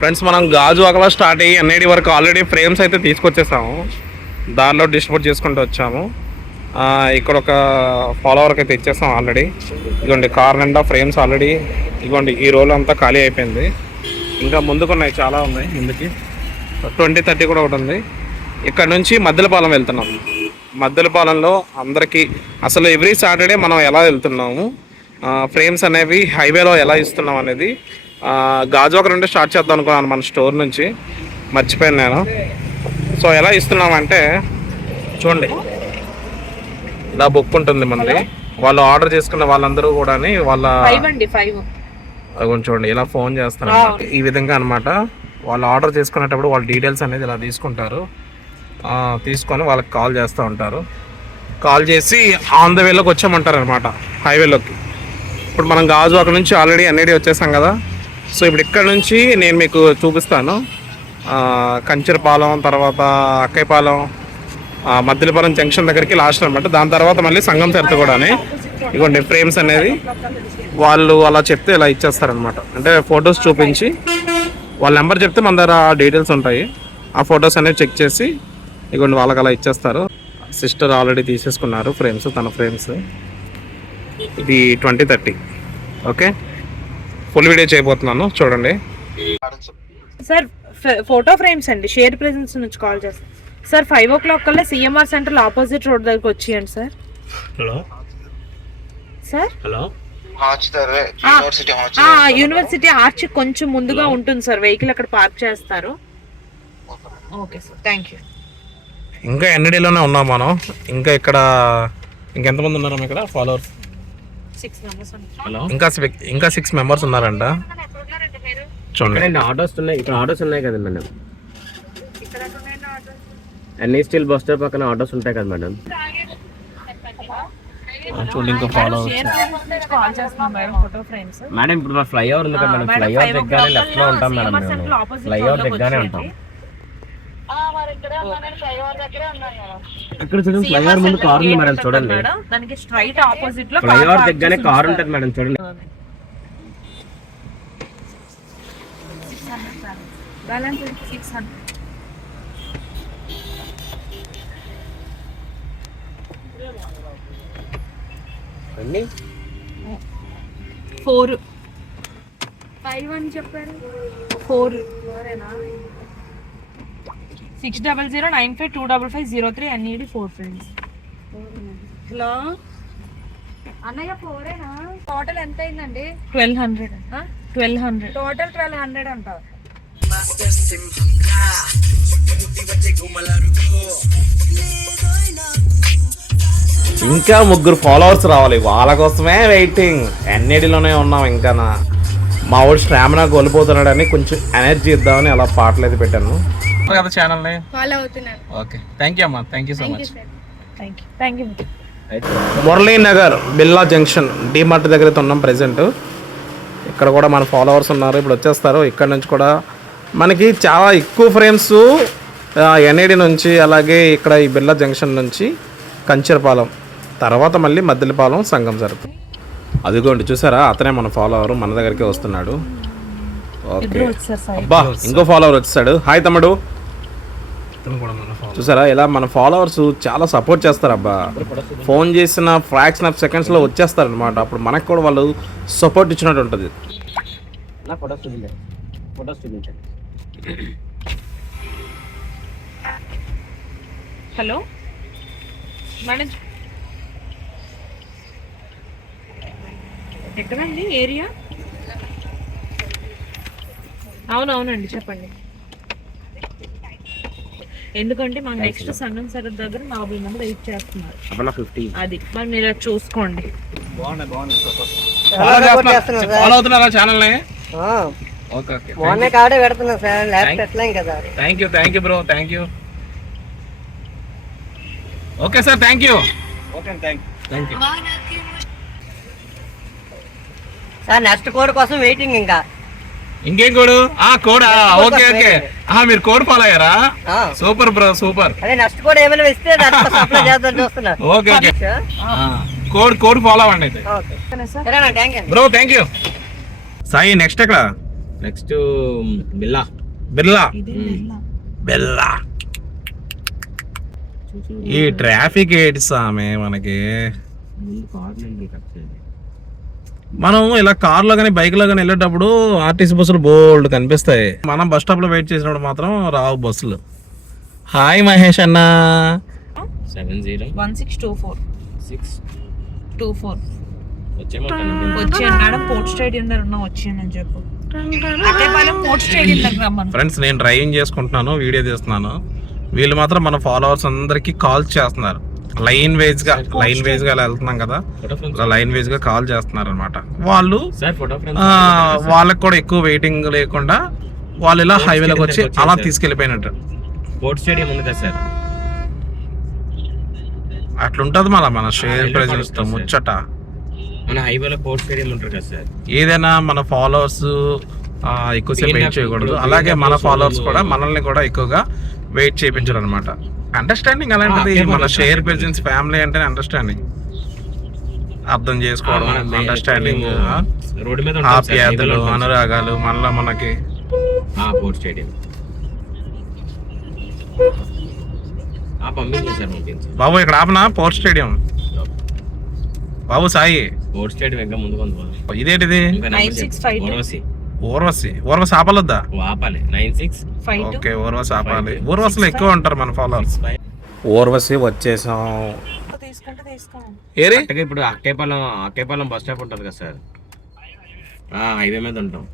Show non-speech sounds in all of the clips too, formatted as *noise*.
Friends మనం గాజు అక్కడ స్టార్ట్ అయ్యి ఎన్ఐడి వరకు ఆల్రెడీ ఫ్రేమ్స్ అయితే తీసుకొచ్చేసాము. దానిలో డిస్ట్రిబ్యూట్ చేసుకుంటూ వచ్చాము. ఇక్కడ ఒక ఫాలోవర్కి అయితే ఇచ్చేసాం ఆల్రెడీ ఇదిగోండి కార్ నిండా ఫ్రేమ్స్ ఆల్రెడీ ఇదిగోండి ఈ రోల్ అంతా ఖాళీ అయిపోయింది. ఇంకా ముందుకున్నాయి చాలా ఉన్నాయి ముందుకి ట్వంటీ థర్టీ కూడా ఒకటి ఉంది. ఇక్కడ నుంచి మద్దెలపాలెం వెళ్తున్నాం. మద్దెలపాలెంలో అందరికీ అసలు ఎవ్రీ సాటర్డే మనం ఎలా వెళ్తున్నాము? ఫ్రేమ్స్ అనేవి హైవేలో ఎలా ఇస్తున్నాం అనేది ఆ, గాజువాక నుండి స్టార్ట్ చేద్దాం అనుకున్నాను మన స్టోర్ నుంచి. మర్చిపోయాను నేను. సో ఎలా ఇస్తున్నామంటే చూడండి. ఇలా బుక్ ఉంటుంది మనది. వాళ్ళు ఆర్డర్ చేసుకున్న వాళ్ళందరూ కూడా వాళ్ళ చూడండి ఇలా ఫోన్ చేస్తారు ఈ విధంగా అన్నమాట. వాళ్ళు ఆర్డర్ చేసుకునేటప్పుడు వాళ్ళ డీటెయిల్స్ అనేది ఇలా తీసుకుంటారు. తీసుకొని వాళ్ళకి కాల్ చేస్తూ ఉంటారు. కాల్ చేసి ఆన్ ద వేలోకి వచ్చామంటారు అనమాట హైవేలోకి ఇప్పుడు మనం గాజు అక్కడ నుంచి ఆల్రెడీ ఎన్ఐడి వచ్చేసాం కదా. సో ఇప్పుడు ఇక్కడ నుంచి నేను మీకు చూపిస్తాను. ఆ, కంచెరపాలెం తర్వాత అక్కైపాలెం మద్దిలపాలెం జంక్షన్ దగ్గరికి లాస్ట్ అనమాట దాని తర్వాత మళ్ళీ సంగం తెరత కూడా ఇదిగోండి ఫ్రేమ్స్ అనేది. వాళ్ళు అలా చెప్తే ఇలా ఇచ్చేస్తారనమాట అంటే ఫొటోస్ చూపించి వాళ్ళ నెంబర్ చెప్తే మన దగ్గర డీటెయిల్స్ ఉంటాయి. ఆ ఫొటోస్ అనేవి చెక్ చేసి ఇదిగోండి వాళ్ళకి అలా ఇచ్చేస్తారు. సిస్టర్ ఆల్రెడీ తీసేసుకున్నారు ఫ్రేమ్స్ తన ఫ్రేమ్స్. ఇది twenty thirty. Okay? Full video చేయబోతున్నాను చూడండి. సార్ ఫోటో ఫ్రేమ్స్ అండి షేర్ ప్రెజెన్స్ నుంచి కాల్ చేస్తాను సార్ ఫైవ్ ఓ క్లాక్ కల్లా సిఎంఆర్ సెంటర్ ఆపోజిట్ రోడ్ దగ్గరకు వచ్చేయండి sir. Hello. Sir? Hello. University arch కొంచెం ముందుగా ఉంటుంది సార్. వెహికల్ అక్కడ పార్క్ చేస్తారు. ఓకే. సార్. Thank you. ఇంకా ఎన్డీలోనే ఉన్నాం మనం. ఇంకా ఇక్కడ ఇంకెంతమంది ఉన్నారా ఇక్కడ? ఫాలోవర్స్. హలో? ఇంకా ఇంకా సిక్స్ మెంబర్స్ ఉన్నారంట. చూడండి. ఆటోస్ ఉన్నాయి? ఇక్కడ ఆటోస్ ఉన్నాయి కదా madam. NE steel bus stop పక్కన ఆటోస్ ఉంటాయి కదా మేడం. చూడండి ఇంకా ఫ్రేమ్స్ మేడం ఇప్పుడు మా ఫ్లైఓవర్ ఉంది కదా మేడం. ఫ్లైఓవర్ దగ్గరనే లెఫ్ట్లో ఉంటాం మేడం మేము. ఫ్లైఓవర్ దగ్గరనే ఉంటాం. అక్కడ చూడండి ఫ్లైఓవర్ ముందు కార్ ఉంది మేడం చూడండి. దానికి స్ట్రైట్ ఆపోజిట్లో ఫ్లైఓవర్ దగ్గరనే కార్ ఉంటుంది మేడం చూడండి. బ్యాలెన్స్ సిక్స్ హండ్రెడ్ అన్ని ఫోర్ ఫైవ్ అని చెప్పారు. Four six double zero nine five two double five zero three NED four friends hello? అన్నయ్య ఫోరేనా? టోటల్ ఎంత అయిందండి? Twelve hundred twelve hundred total twelve hundred అంట ఇంకా ముగ్గురు ఫాలోవర్స్ రావాలి. వాళ్ళ కోసమే వెయిటింగ్ ఎన్ఏడిలోనే ఉన్నాం ఇంకా మా వాడు స్టామినా కోల్పోతున్నాడని కొంచెం ఎనర్జీ ఇద్దామని అలా పాటలు అయితే పెట్టాను. కదా ఛానల్ని ఫాలో అవుతున్నాను. ఓకే థ్యాంక్ యూ అమ్మా. Thank you so much thank you thank you Murali Nagar Billa junction DMart దగ్గర అయితే ఉన్నాం ప్రెసెంట్ ఇక్కడ కూడా మన ఫాలోవర్స్ ఉన్నారు. ఇప్పుడు వచ్చేస్తారు. ఇక్కడ నుంచి కూడా మనకి చాలా ఎక్కువ ఫ్రేమ్స్ ఎన్ఏడి నుంచి అలాగే ఇక్కడ ఈ బిర్లా జంక్షన్ నుంచి కంచరపాలెం తర్వాత మళ్ళీ మద్దెలపాలెం సంగం సరుకు అదిగోండి చూసారా? అతనే మన ఫాలోవర్ మన దగ్గరికి వస్తున్నాడు. ఓకే అబ్బా ఇంకో ఫాలోవర్ వచ్చాడు హాయ్ తమ్ముడు. చూసారా? ఇలా మన ఫాలోవర్స్ చాలా సపోర్ట్ చేస్తారు అబ్బా ఫోన్ చేసిన ఫ్రాక్షన్ ఆఫ్ సెకండ్స్లో వచ్చేస్తారు అనమాట అప్పుడు మనకు కూడా వాళ్ళు సపోర్ట్ ఇచ్చినట్టు ఉంటుంది. హలో? మేడం? ఎక్కడండి? ఏరియా? అవునవునండి చెప్పండి. ఎందుకంటే మాకు నెక్స్ట్ సంగం సరద్ దగ్గర నలభై మంది వెయిట్ చేస్తున్నారు. ఫిఫ్టీ అది. మరి మీరు అది చూసుకోండి. మొన్న కాడే పెడుతున్నాం సార్. కదా. Thank you thank you bro thank you okay sir thank you okay thank thank you sir next code కోసం వెయిటింగ్ ఇంకా. ఇంకేం కోడు? ఆ కోడా? Okay okay. ఆ మీరు కోడ్ ఫాలో అయ్యారా? ఆ, సూపర్ బ్రో సూపర్. అదే నెక్స్ట్ కోడ్ ఏమైనా ఇస్తే దాంట్లో సప్లై *laughs* చేద్దాం చూస్తున్నా. Okay okay. Code code follow అవ్వండి అయితే. Bro thank you Sai next ఎక్కడ? నెక్స్ట్ బిల్లా బిర్లా. ఇది బెల్లా ఈ ట్రాఫిక్ ఏంటి ఆమె మనకి. మనం ఇలా కార్లో కానీ బైక్లో కానీ వెళ్ళేటప్పుడు ఆర్టీసీ బస్సులు బోల్డ్ కనిపిస్తాయి. మనం బస్ స్టాప్లో వెయిట్ చేసినప్పుడు మాత్రం రావు బస్సులు. హాయ్ మహేష్ అన్న. Seven zero. One six two four. Six. Two four. వచ్చాను మేడం పోర్ట్ స్టేడియం దగ్గర ఉన్నా వచ్చాను అని చెప్పు అట్టేపాలెం పోర్ట్ స్టేడియం దగ్గర రమ్మను. ఫ్రెండ్స్ నేను డ్రైవింగ్ చేసుకుంటున్నాను వీడియో తీస్తున్నాను. వీళ్ళు మాత్రం మన ఫాలోవర్స్ అందరికి కాల్ చేస్తున్నారు. లైన్ వైజ్గా లైన్ వైజ్గా వెళ్తున్నాం కదా. లైన్ వైజ్గా కాల్ చేస్తున్నారు అనమాట వాళ్ళు వాళ్ళకి కూడా ఎక్కువ వెయిటింగ్ లేకుండా వాళ్ళు ఇలా హైవేలోకి వచ్చి అలా తీసుకెళ్ళిపోయినట్టు. స్పోర్ట్స్ స్టేడియం ఉంది కదా సార్ అట్లుంటది మళ్ళీ మన షేర్ ప్రెజెన్స్తో ముచ్చట. మన హైవేలో స్పోర్ట్స్ స్టేడియం ఉంటారు కదా సార్ ఏదైనా మన ఫాలోవర్స్ ఎక్కువసేపు వెయిట్ చేయకూడదు. అలాగే మన ఫాలోవర్స్ కూడా మనల్ని కూడా ఎక్కువగా వెయిట్ చేయించారు అనమాట అండర్స్టాండింగ్ అలాంటిది మన షేర్ ప్రెజెన్స్ ఫ్యామిలీ అంటే అండర్స్టాండింగ్ అర్థం చేసుకోవడం అండర్స్టాండింగ్ రోడ్డు మీద ఆప్యాయతలు. అనురాగాలు మనలో మనకి ఆ స్పోర్ట్స్ స్టేడియం. బాబు ఇక్కడ ఆపనా? Port stadium. బాబు సాయి. స్పోర్ట్స్ స్టేడియం ఇంకా ముందు ఇదేంటిది? ఊర్వశి. ఊర్వశి ఆపలొద్దా? ఆపాలి. Nine six. Five okay Urvashi ఆపాలి. ఊర్వశిలో ఎక్కువ ఉంటారు మన ఫాలోవర్స్. ఊర్వశి వచ్చేసాం. ఏరి? ఇప్పుడు అక్కేపాలెం అక్కేపాలెం బస్ స్టాప్ ఉంటుంది కదా సార్. ఆ హైవే మీద ఉంటాం.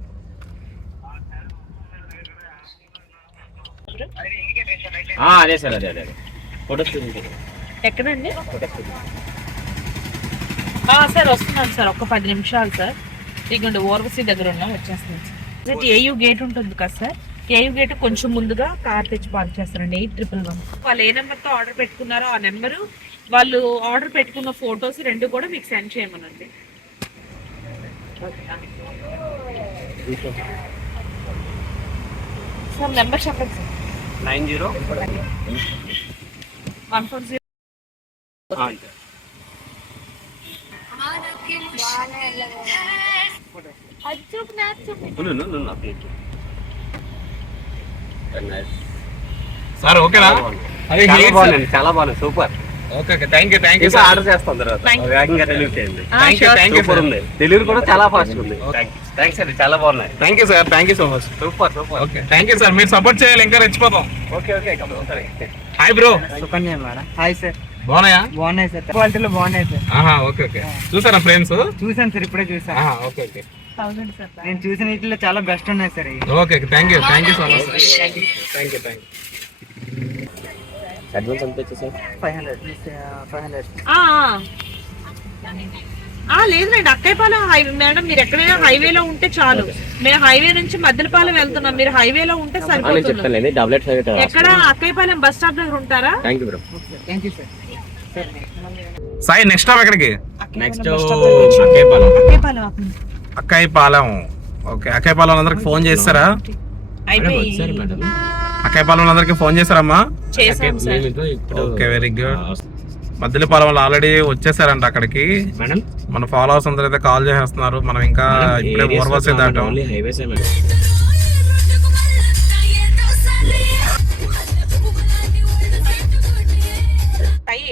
ఆ, అదే సార్ అదే అదే చూపించండి ఎక్కడండి? సార్ వస్తున్నాను సార్ ఒక పది నిమిషాలు సార్. ఇదిగోండి ఓర్వసి దగ్గర ఉన్నాం వచ్చేస్తున్నాం. సార్ ఏయూ గేట్ ఉంటుంది కదా సార్? ఏయూ గేట్ కొంచెం ముందుగా కార్ తెచ్చి పార్క్ చేస్తారండి ఎయిట్ ట్రిపుల్ వన్ వాళ్ళు ఏ నెంబర్తో ఆర్డర్ పెట్టుకున్నారో ఆ నెంబరు వాళ్ళు ఆర్డర్ పెట్టుకున్న ఫొటోస్ రెండు కూడా మీకు సెండ్ చేయమనండి. సార్ నెంబర్ చెప్పండి sir nine zero one four zero sir ఓకేనా? అది చాలా బాగుంది చాలా బాగుంది super. Okay thank you thank you order చేస్తాం తర్వాత. వేగంగా డెలివరీ చేయండి. Thank you thank you super ఉంది. డెలివరీ కూడా చాలా ఫాస్ట్ ఉంది. థ్యాంక్స్ అండి చాలా బాగున్నాయి. Thank you sir thank you so much super super okay thank you sir మీరు సపోర్ట్ చేయాలి ఇంకా రెచ్చిపోతాం. Okay okay hi bro Sukanya madam. Hi sir బాగున్నాయా? బాగున్నాయి సార్. క్వాలిటీలో బాగున్నాయి సార్. ఆహా ఓకే ఓకే. చూసారా ఫ్రేమ్స్? చూసాను సార్ ఇప్పుడే చూసాను ఆహా ఓకే ఓకే. Thousand sir. నేను చూసిన వీటిలో చాలా బెస్ట్ ఉన్నాయి sir okay thank you thank you so much. Thank you thank you advance ఎంత వచ్చేసారు ఫైవ్ హండ్రెడ్ ఫైవ్ హండ్రెడ్. ఆ, ఆ. ఆ, లేదులేండి అక్కయ్యపాలెం హైవే. మేడం మీరు ఎక్కడైనా హైవేలో ఉంటే చాలు. మేము హైవే నుంచి మద్దలపాలెం వెళ్తున్నాం. మీరు హైవేలో ఉంటే సరిపోతుంది. ఎక్కడ? అక్కయ్యపాలెం బస్ స్టాప్ దగ్గర ఉంటారా? Thank you bro thank you sir. Sai next stop ఎక్కడికి? Next Akkepalem Akkayyapalem Akkaipalem okay Akkaipalem అందరికి ఫోన్ చేస్తారా? అయిపోయి వచ్చారు మేడం. అక్కాయి పాలెం అందరికి ఫోన్ చేస్తారమ్మా ఓకే వెరీ గుడ్ మధ్యలో పాలెం వాళ్ళు ఆల్రెడీ వచ్చేసారంట అక్కడికి. మన ఫాలోవర్స్ అందరూ అయితే కాల్ చేసేస్తున్నారు. మనం ఇంకా ఇప్పుడే Urvashi దాటాం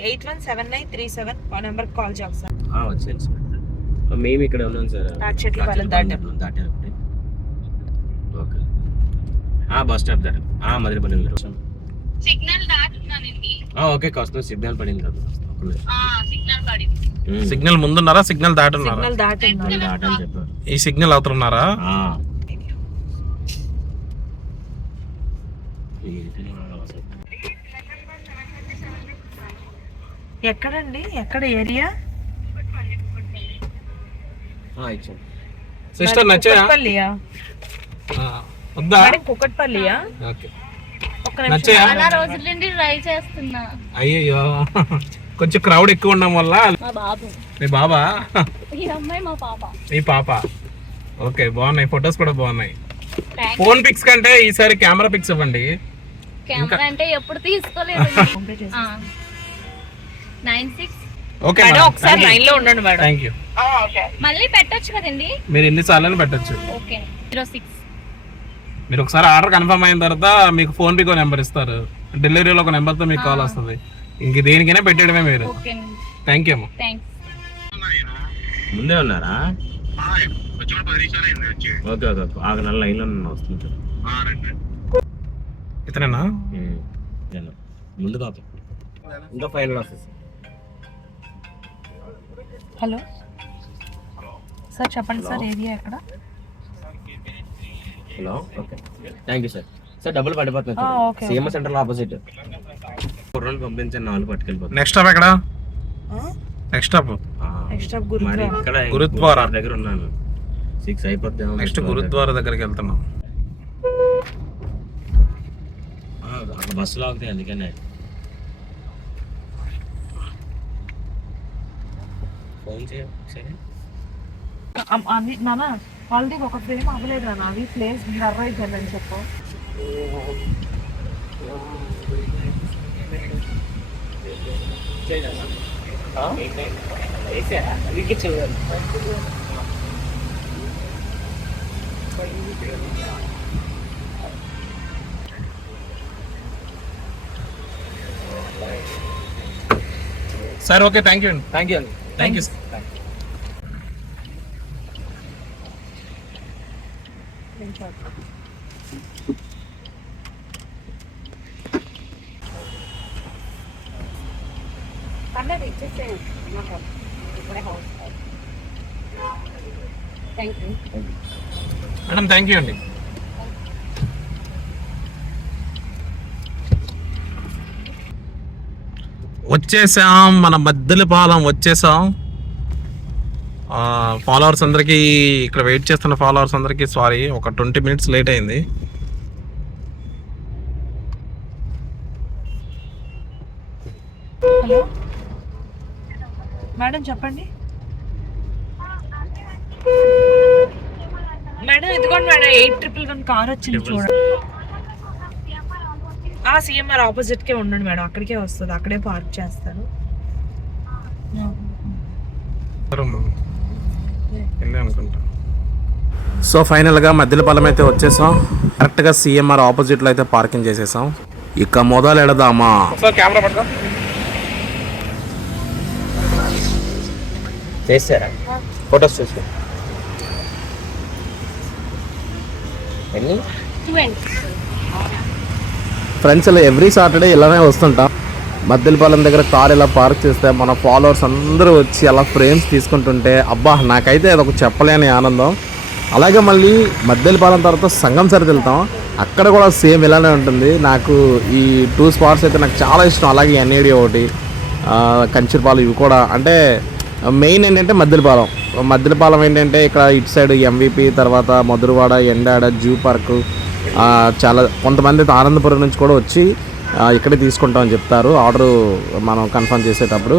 eight one seven nine three seven ఆ నెంబర్ కాల్ చేస్తాం ఆ, వచ్చాను సార్. మేము ఇక్కడ ఉన్నాం సార్. రాచట్లపాలెం దాటాం. దాటాం ఓకే. బస్ స్టాప్ దగ్గర దగ్గర సిగ్నల్ దాటుతున్నానండి. ఆ, ఓకే వస్తుంది సిగ్నల్ పడింది కదా. సిగ్నల్ పడింది. సిగ్నల్ ముందున్నారా? సిగ్నల్ దాటున్నారా? ఈ సిగ్నల్ అవుతున్నారా ఆ. ఎక్కడండి? ఎక్కడ ఏరియా? సిస్టర్ నచ్చాయా? వద్దా కుక్కట్పల్లియా? చాలా రోజుల నుండి ట్రై చేస్తున్నా. అయ్యయ్యో. కొంచెం క్రౌడ్ ఎక్కువ ఉండడం వల్ల మా బాబు. మీ బాబా? ఈ అమ్మాయి మా పాప. మీ పాప. ఓకే బాగున్నాయి. ఫొటోస్ కూడా బాగున్నాయి. ఫోన్ పిక్స్ కంటే ఈసారి కెమెరా పిక్స్ ఇవ్వండి. కెమెరా అంటే ఎప్పుడు తీసుకోలేదు నైన్ సిక్స్. ఓకే మేడం ఒకసారి లైన్లో ఉండండి మేడం. థ్యాంక్ యూ మళ్ళీ పెట్టొచ్చు కదండి. మీరు ఎన్ని సార్లు పెట్టచ్చు. ఓకే. Zero six. మీరు ఒకసారి ఆర్డర్ కన్ఫర్మ్ అయిన తర్వాత మీకు ఫోన్ పేకి నెంబర్ ఇస్తారు. డెలివరీలో ఒక నెంబర్తో మీకు కాల్ వస్తుంది. ఇంక దేనికైనా పెట్టడమే మీరు థ్యాంక్ యూ అమ్మా. థ్యాంక్స్ ముందే ఉన్నారా? Okay okay okay. ఆరు నెలల లైన్లో నేను వస్తుంది సార్ ఇతనేనా? ముందు కాదు. ఇంకా ఫైనల్ వస్తుంది. హలో. సార్ చెప్పండి సార్ ఏరియా ఎక్కడ? Hello okay. Thank you sir sir డబ్బులు పడిపోతున్నాయి ఓకే, సీఎం సెంటర్ ఆపోజిట్. కుర్రోళ్ళు పంపించండి నాలుగు పట్టుకెళ్ళిపోతాయి నెక్స్ట్ స్టాప్ ఎక్కడ? నెక్స్ట్ స్టాప్ ఆ, నెక్స్ట్ స్టాప్ మరి గురుద్వారా ఇక్కడ గురుద్వారా. దగ్గర ఉన్నాను. సిక్స్ అయిపోద్ది నెక్స్ట్ గురుద్వారా దగ్గరికి వెళ్తున్నాం. అక్కడ బస్సులో అవుతాయి అందుకనే. ఫోన్ చేయ సరే అమ్- అది నాన్న ఆల్రెడీ ఒక ఫ్రేమ్ అవ్వలేదు నాన్న అది ప్లేస్ బ్లర్ అయిపోయిందని చెప్పు. సార్ ఓకే థ్యాంక్ యూ అండి. Thank you thank you thank you madam thank you అండి వచ్చేసాం మన మద్దెలపాలెం వచ్చేసాం. ఫాలోవర్స్ అందరికీ ఇక్కడ వెయిట్ చేస్తున్న ఫాలోవర్స్ అందరికీ సారీ ఒక ట్వంటీ మినిట్స్ లేట్ అయింది. హలో? మేడం చెప్పండి. మేడం ఇదిగోండి madam eight triple one car వచ్చింది చూడండి. ఆ సిఎంఆర్ ఆపోజిట్ కే ఉండండి మేడం. అక్కడికే వస్తుంది. అక్కడే పార్క్ చేస్తారు. సో ఫైనల్గా మధ్యలపాలెం అయితే వచ్చేసాం. కరెక్ట్గా సిఎంఆర్ ఆపోజిట్లో అయితే పార్కింగ్ చేసేసాం. ఇక మొదలు ఎడదామా? కెమెరా చేస్తారా ఫొటోస్ చూసుకో. ఎన్ని? ఫ్రెండ్స్ ఇలా ఎవ్రీ సాటర్డే ఇలానే వస్తుంటాం. మద్దెలపాలెం దగ్గర కార్ ఇలా పార్క్ చేస్తే మన ఫాలోవర్స్ అందరూ వచ్చి అలా ఫ్రేమ్స్ తీసుకుంటుంటే అబ్బా నాకైతే అదొక చెప్పలేని ఆనందం. అలాగే మళ్ళీ మద్దెలపాలెం తర్వాత సంగం సరిది వెళ్తాం. అక్కడ కూడా సేమ్ ఇలానే ఉంటుంది. నాకు ఈ టూ స్పాట్స్ అయితే నాకు చాలా ఇష్టం. అలాగే ఎన్ఏడి ఒకటి ఆ, కంచిరపాలెం ఇవి కూడా. అంటే మెయిన్ ఏంటంటే మద్దెలపాలెం. మద్దెలపాలెం ఏంటంటే ఇక్కడ ఇటు సైడ్ ఎంవిపి తర్వాత మధురవాడ ఎండాడ జూ పార్కు చాలా కొంతమంది అయితే ఆనందపురం నుంచి కూడా వచ్చి ఇక్కడే తీసుకుంటామని చెప్తారు. ఆర్డర్ మనం కన్ఫర్మ్ చేసేటప్పుడు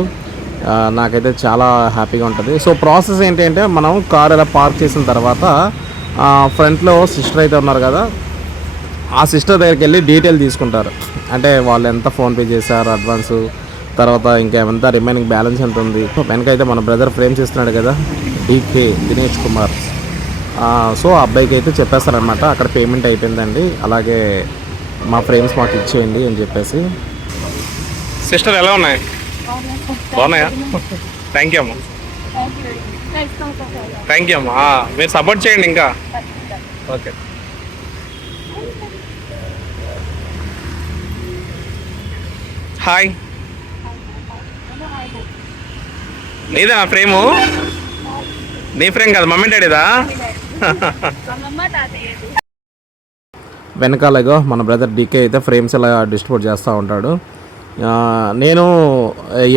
నాకైతే చాలా హ్యాపీగా ఉంటుంది. సో ప్రాసెస్ ఏంటంటే మనం కార్ ఇలా పార్క్ చేసిన తర్వాత ఫ్రంట్లో సిస్టర్ అయితే ఉన్నారు కదా ఆ సిస్టర్ దగ్గరికి వెళ్ళి డీటెయిల్ తీసుకుంటారు. అంటే వాళ్ళు ఎంత ఫోన్పే చేశారు అడ్వాన్స్ తర్వాత ఇంకా ఎంత రిమైనింగ్ బ్యాలెన్స్ ఎంత ఉంది. వెనకైతే మన బ్రదర్ ఫ్రేమ్ చేస్తున్నాడు కదా డీకే దినేష్ కుమార్ సో ఆ అబ్బాయికి అయితే చెప్పేస్తారనమాట అక్కడ పేమెంట్ అయిపోయిందండి అలాగే మా ఫ్రేమ్స్ మాకు ఇచ్చేయండి అని చెప్పేసి. సిస్టర్ ఎలా ఉన్నాయి? బాగున్నాయా? థ్యాంక్ యూ అమ్మా. థ్యాంక్ యూ అమ్మా. మీరు సపోర్ట్ చేయండి ఇంకా. ఓకే హాయ్ నీదా ఫ్రేము నీ ఫ్రేమ్ కాదు మమ్మీ డాడీదా? వెనకాలగా మన బ్రదర్ డీకే అయితే ఫ్రేమ్స్ ఇలా డిస్ట్రిబ్యూట్ చేస్తూ ఉంటాడు. నేను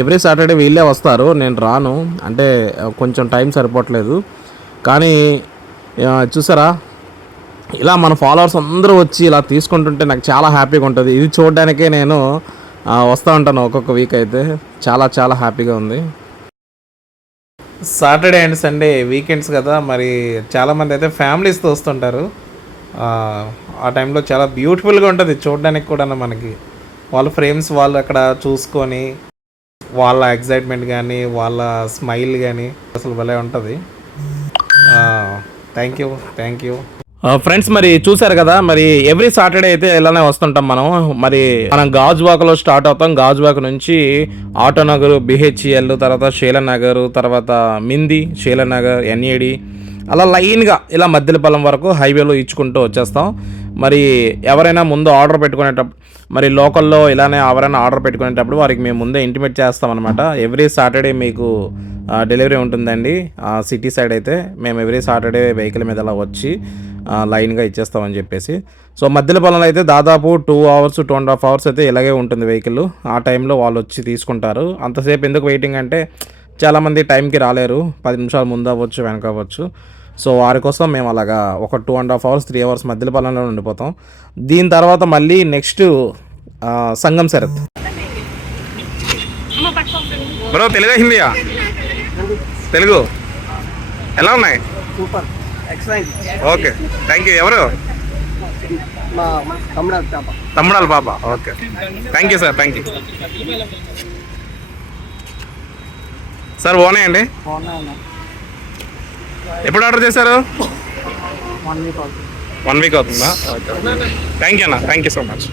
ఎవ్రీ సాటర్డే వీళ్ళే వస్తారు నేను రాను. అంటే కొంచెం టైం సరిపోవట్లేదు. కానీ చూసారా? ఇలా మన ఫాలోవర్స్ అందరూ వచ్చి ఇలా తీసుకుంటుంటే నాకు చాలా హ్యాపీగా ఉంటుంది. ఇది చూడడానికే నేను వస్తూ ఉంటాను ఒక్కొక్క వీక్ అయితే. చాలా చాలా హ్యాపీగా ఉంది. సాటర్డే అండ్ సండే వీకెండ్స్ కదా మరి చాలామంది అయితే ఫ్యామిలీస్తో వస్తుంటారు. ఆ, టైంలో చాలా బ్యూటిఫుల్గా ఉంటుంది చూడడానికి కూడా మనకి. వాళ్ళ ఫ్రేమ్స్ వాళ్ళు అక్కడ చూసుకొని వాళ్ళ ఎగ్జైట్మెంట్ కానీ వాళ్ళ స్మైల్ కానీ అసలు భలే ఉంటుంది. Thank you thank you friends మరి చూసారు కదా మరి ఎవ్రీ సాటర్డే అయితే ఇలానే వస్తుంటాం మనం. మరి మనం గాజువాకలో స్టార్ట్ అవుతాం. గాజువాక నుంచి ఆటోనగర్ బిహెచ్ఎల్ తర్వాత శీలనగర్ తర్వాత మింది శీలనగర్ ఎన్ఏడి అలా లైన్గా ఇలా మద్దెలపల్లం వరకు హైవేలో ఇచ్చుకుంటూ వచ్చేస్తాం. మరి ఎవరైనా ముందు ఆర్డర్ పెట్టుకునేటప్పుడు మరి లోకల్లో ఇలానే ఎవరైనా ఆర్డర్ పెట్టుకునేటప్పుడు వారికి మేము ముందే ఇంటిమేట్ చేస్తాం అనమాట ఎవ్రీ సాటర్డే మీకు డెలివరీ ఉంటుందండి. సిటీ సైడ్ అయితే మేము ఎవ్రీ సాటర్డే వెహికల్ మీద అలా వచ్చి లైన్గా ఇచ్చేస్తామని చెప్పేసి. సో మధ్యలో పొలంలో అయితే దాదాపు two hours two and half hours అయితే ఇలాగే ఉంటుంది వెహికల్. ఆ టైంలో వాళ్ళు వచ్చి తీసుకుంటారు. అంతసేపు ఎందుకు వెయిటింగ్ అంటే చాలామంది టైంకి రాలేరు. పది నిమిషాలు ముందు అవ్వచ్చు వెనక అవ్వచ్చు. సో వారి కోసం మేము అలాగా ఒక two and half hours three hours మధ్యలో పొలంలో ఉండిపోతాం. దీని తర్వాత మళ్ళీ నెక్స్ట్ సంగం శరత్. బ్రో తెలుగు హిందీయా? తెలుగు. ఎలా ఉన్నాయి? సూపర్. ఓకే థ్యాంక్ యూ ఎవరు? తమ్ముడాల పాప. Okay thank you sir thank you sir బాగున్నాయండి? బాగున్నాయి ఎప్పుడు ఆర్డర్ చేశారు? వన్ వీక్ అవుతుంది. వన్ వీక్ అవుతుందా? ఓకే థ్యాంక్ యూ అన్న. Thank you so much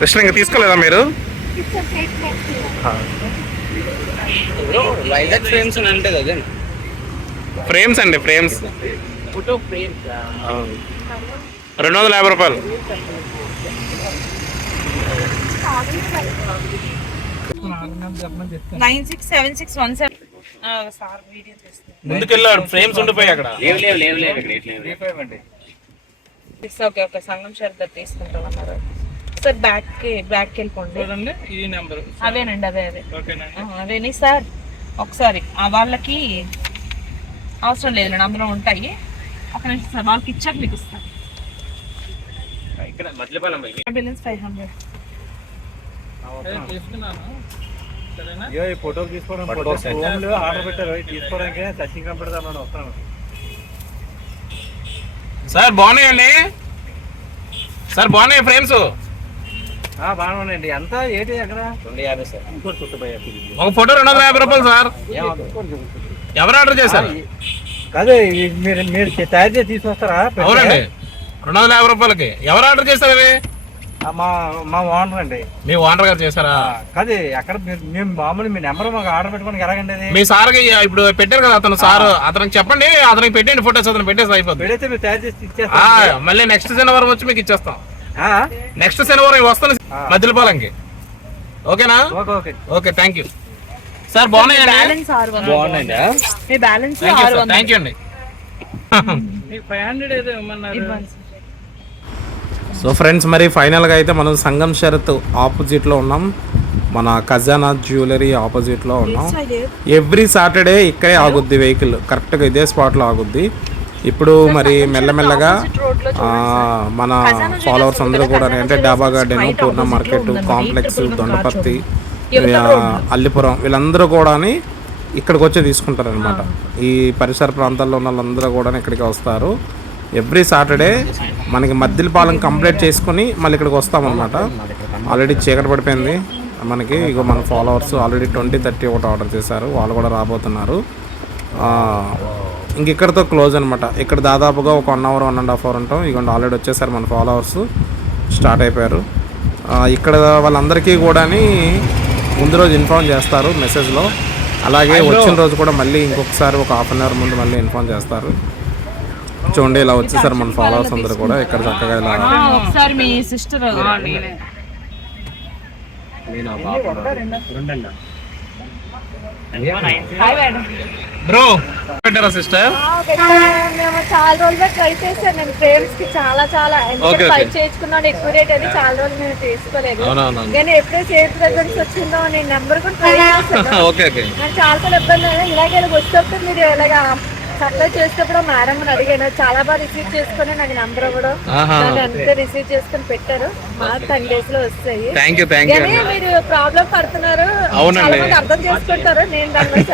sister ఇంకా తీసుకోలేదా మీరు? వైజాగ్ ఫ్రేమ్స్ అంటే అదే. ఫ్రేమ్స్ అండి ఫ్రేమ్స్ ఫోటో ఫ్రేమ్స్ రెండు వందల యాభై రూపాయలు. Nine six seven six one seven. Sir video చేస్తాను ముందుకెళ్ళాడు ఫ్రేమ్స్ ఉండిపోయి అక్కడ. లేవు లేవు లేవు లేవు ఇక్కడ ఏం లేవు. ఓకే ఓకే సంగం షర్ట్ తీసుకుంటాం అన్నారు సార్ బ్యాక్కి బ్యాక్కి వెళ్ళిపోండి. నెంబర్ అవేనండి అవే అవే. ఓకేనా ఆ, అవేని సార్. ఒకసారి ఆ వాళ్ళకి అవసరం లేదు అందులో ఉంటాయి. ఒక నిమిషం సార్ వాళ్ళకి ఇచ్చాక మీకు ఇస్తాను ఇక్కడ మధ్యపల్లం బిలియన్స్ ఫైవ్ హండ్రెడ్ అయ్యో ఈ ఫోటోలు తీసుకోవడం పట్టుకో ఫోటో సార్. ఫోన్లు ఆర్డర్ పెట్టారు. ఇవి తీసుకోవడానికి సచిన్ కంప్యూటర్ దాంట్లో వస్తాను సార్ బాగున్నాయండి? సార్ బాగున్నాయి ఫ్రేమ్స్ బాగానే ఉన్నాయండి ఎంత? ఏంటి ఎక్కడ రెండు యాభై సార్. ఒక ఫోటో రెండు వందల యాభై రూపాయలు సార్. ఎవరు ఆర్డర్ చేశారు? కాదు మీరు మీరు తయారు చేసి తీసుకొస్తారా? అవునండి. రెండు వందల యాభై రూపాయలకి. ఎవరు ఆర్డర్ చేశారు అవి మా మా ఓనర్ అండి. మీ ఓనర్ గారు చేశారా? కాదు ఎక్కడ మీరు మేము మామూలు మీ నెంబర్ మాకు ఆర్డర్ పెట్టుకోవడానికి ఎలాగండి మీ సార్కి ఇప్పుడు పెట్టారు కదా అతను సార్. అతనికి చెప్పండి అతనికి పెట్టండి ఫోటోస్ అతను పెట్టేసి అయిపోద్ది. పెడితే మీరు తయారు చేసి ఆ, ఇచ్చేస్తాం మళ్ళీ నెక్స్ట్ శనివారం వచ్చి మీకు ఇచ్చేస్తాం? నెక్స్ట్ శనివారం వస్తాను. ఆ. మధ్యలో పాలంకి. ఓకేనా? Okay okay. Okay thank you sir బాగున్నాయండి? బ్యాలెన్స్ థ్యాంక్ యూ అండి. సో ఫ్రెండ్స్ మరి ఫైనల్గా అయితే మనం సంగం షరత్ ఆపోజిట్లో ఉన్నాం. మన ఖజానా జ్యువెలరీ ఆపోజిట్లో ఉన్నాం. ఎవ్రీ సాటర్డే ఇక్కడే ఆగుద్ది వెహికల్ కరెక్ట్గా ఇదే స్పాట్లో ఆగుద్ది. ఇప్పుడు మరి మెల్లమెల్లగా మన ఫాలోవర్స్ అందరూ కూడా అంటే Daba garden Purna market complex Dondaparthi ఆ, అల్లిపురం వీళ్ళందరూ కూడా ఇక్కడికి వచ్చి తీసుకుంటారు అనమాట ఈ పరిసర ప్రాంతాల్లో ఉన్న వాళ్ళందరూ కూడా ఇక్కడికి వస్తారు. ఎవ్రీ సాటర్డే మనకి మద్దిలపాలెం కంప్లీట్ చేసుకుని మళ్ళీ ఇక్కడికి వస్తామన్నమాట. ఆల్రెడీ చీకటి పడిపోయింది. మనకి ఇగో మన ఫాలోవర్స్ ఆల్రెడీ ట్వంటీ థర్టీ ఒకటి ఆర్డర్ చేశారు. వాళ్ళు కూడా రాబోతున్నారు. ఇంక ఇక్కడతో క్లోజ్ అనమాట ఇక్కడ దాదాపుగా ఒక one hour one and half hour ఉంటాం. ఇక ఆల్రెడీ వచ్చేసారు మన ఫాలోవర్స్ స్టార్ట్ అయిపోయారు. ఆ, ఇక్కడ వాళ్ళందరికీ కూడా ముందు రోజు ఇన్ఫార్మ్ చేస్తారు మెసేజ్లో అలాగే వచ్చిన రోజు కూడా మళ్ళీ ఇంకొకసారి ఒక హాఫ్ అన్ అవర్ ముందు మళ్ళీ ఇన్ఫార్మ్ చేస్తారు. చూడండి ఇలా వచ్చేసారు మన ఫాలోవర్స్ అందరూ కూడా. ఇక్కడ చక్కగా ఇలా ఆ, ఒకసారి మీ సిస్టర్ నేను. బ్రో పెట్టారా సిస్టర్? మేము చాలా ట్రై చేశాను. నేను ఫ్రేమ్స్కి చాలా చాలా. బయట చేయించుకున్నాను ఎక్కువ రేట్ అని చాలా రోజులు మేము తీసుకోలేదు. అవునవును. నేను ఎప్పుడైతే చేతి దగ్గర నుంచి వచ్చిందో నేను నెంబర్ కూడా ట్రై నాకు *laughs* చాలా చాలా ఇబ్బంది ఇలాగే వచ్చేటప్పుడు మీరు ఇలాగా సప్లై చేసేటప్పుడు మేడం అడిగాను చాలా బాగా రిసీవ్ చేసుకుని నాకు నెంబర్ కూడా అంతే రిసీవ్ చేసుకుని పెట్టారు. మా టెన్ డేస్లో వస్తాయి. థ్యాంక్ యూ థ్యాంక్ యూ మీరు ప్రాబ్లం పడుతున్నారు. అవునండి. అర్థం చేసుకుంటారు. నేను దాని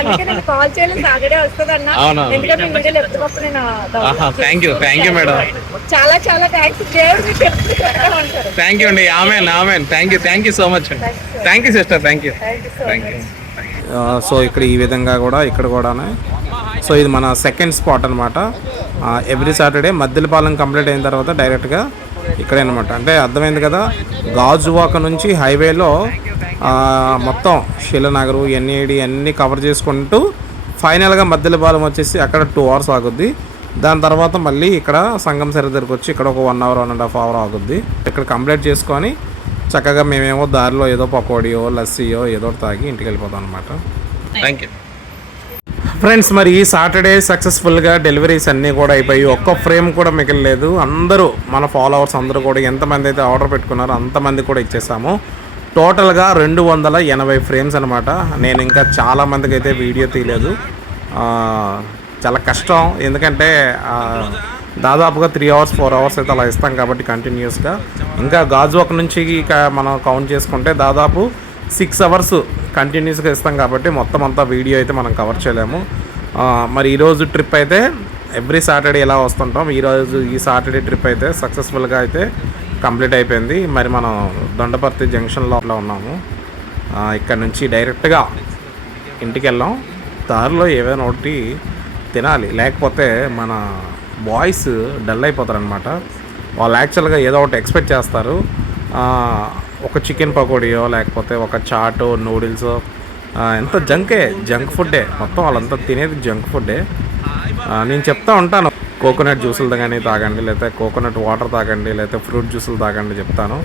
అందుకే నేను కాల్ చేయలేదు. సాటర్డే వస్తుంది అన్న. ఎందుకంటే మీ వీడియోలు ఎప్పటికప్పుడు నేను thank you thank you madam చాలా చాలా థ్యాంక్స్ దేవుడు మీకు ఎప్పుడు చెప్తా ఉంటారు థ్యాంక్ యూ అండి. Amen amen thank you thank you so much అండి. Thank you sister thank you thank you so ఇక్కడ ఈ విధంగా కూడా ఇక్కడ కూడానే సో ఇది మన సెకండ్ స్పాట్ అనమాట ఎవ్రీ సాటర్డే మద్దెలపాలెం కంప్లీట్ అయిన తర్వాత డైరెక్ట్గా ఇక్కడే అనమాట అంటే అర్థమైంది కదా గాజువాక నుంచి హైవేలో మొత్తం శిలనగరు ఎన్ఏడి అన్నీ కవర్ చేసుకుంటూ ఫైనల్గా మద్దిలపాలెం వచ్చేసి అక్కడ టూ అవర్స్ ఆగుద్ది. దాని తర్వాత మళ్ళీ ఇక్కడ సంగం సరి దగ్గరకు వచ్చి ఇక్కడ ఒక one hour one and half hour ఆగుద్ది. ఇక్కడ కంప్లీట్ చేసుకొని చక్కగా మేమేమో దారిలో ఏదో పకోడియో లస్సీయో ఏదో తాగి ఇంటికి వెళ్ళిపోతాం అనమాట థ్యాంక్ యూ ఫ్రెండ్స్ మరి ఈ సాటర్డే సక్సెస్ఫుల్గా డెలివరీస్ అన్నీ కూడా అయిపోయి ఒక్క ఫ్రేమ్ కూడా మిగిలిలేదు. అందరూ మన ఫాలోవర్స్ అందరూ కూడా ఎంతమంది అయితే ఆర్డర్ పెట్టుకున్నారో అంతమంది కూడా ఇచ్చేసాము. టోటల్గా రెండు వందల ఎనభై ఫ్రేమ్స్ అనమాట నేను ఇంకా చాలామందికి అయితే వీడియో తీయలేదు. చాలా కష్టం. ఎందుకంటే దాదాపుగా త్రీ అవర్స్ ఫోర్ అవర్స్ అయితే అలా ఇస్తాం కాబట్టి కంటిన్యూస్గా ఇంకా గాజువాక్ నుంచి ఇక మనం కౌంట్ చేసుకుంటే దాదాపు సిక్స్ అవర్స్ కంటిన్యూస్గా ఇస్తాం కాబట్టి మొత్తం అంతా వీడియో అయితే మనం కవర్ చేయలేము. మరి ఈరోజు ట్రిప్ అయితే ఎవ్రీ సాటర్డే ఎలా వస్తుంటాం? ఈరోజు ఈ సాటర్డే ట్రిప్ అయితే సక్సెస్ఫుల్గా అయితే కంప్లీట్ అయిపోయింది. మరి మనం దొండపర్తి జంక్షన్ లోపల ఉన్నాము. ఇక్కడ నుంచి డైరెక్ట్గా ఇంటికి వెళ్ళాం. దారిలో ఏదైనా ఒకటి తినాలి. లేకపోతే మన బాయ్స్ డల్ అయిపోతారు అనమాట వాళ్ళు యాక్చువల్గా ఏదో ఒకటి ఎక్స్పెక్ట్ చేస్తారు. ఒక చికెన్ పకోడీయో లేకపోతే ఒక చాటో నూడిల్స్ ఎంత జంకే జంక్ ఫుడ్డే. మొత్తం వాళ్ళంతా తినేది జంక్ ఫుడ్డే. నేను చెప్తా ఉంటాను. కోకోనట్ జ్యూసులు కానీ తాగండి లేకపోతే కోకోనట్ వాటర్ తాగండి లేకపోతే ఫ్రూట్ జ్యూసులు తాగండి చెప్తాను.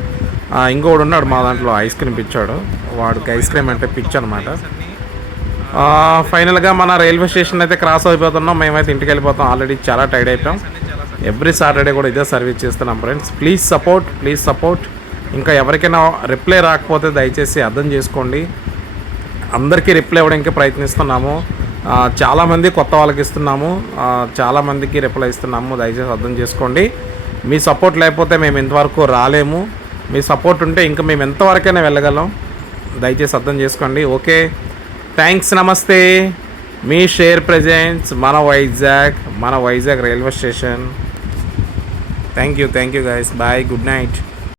ఇంకోడు ఉన్నాడు మా దాంట్లో ఐస్ క్రీమ్ పిచ్చాడు. వాడికి ఐస్ క్రీమ్ అంటే పిచ్ అనమాట ఫైనల్గా మన రైల్వే స్టేషన్ అయితే క్రాస్ అయిపోతున్నాం. మేమైతే ఇంటికి వెళ్ళిపోతాం. ఆల్రెడీ చాలా టైర్డ్ అయిపోయాం. ఎవ్రీ సాటర్డే కూడా ఇదే సర్వీస్ చేస్తున్నాం friends. Please support please support. ఇంకా ఎవరికైనా రిప్లై రాకపోతే దయచేసి అర్థం చేసుకోండి. అందరికీ రిప్లై ఇవ్వడానికి ప్రయత్నిస్తున్నాము. చాలామంది కొత్త వాళ్ళకి ఇస్తున్నాము. చాలామందికి రిప్లై ఇస్తున్నాము. దయచేసి అర్థం చేసుకోండి. మీ సపోర్ట్ లేకపోతే మేము ఇంతవరకు రాలేము. మీ సపోర్ట్ ఉంటే ఇంకా మేము ఎంతవరకైనా వెళ్ళగలం. దయచేసి అర్థం చేసుకోండి. ఓకే. థ్యాంక్స్ నమస్తే. మీ షేర్ ప్రెజెంట్స్ మన వైజాగ్ మన Vizag railway station. Thank you thank you guys bye good night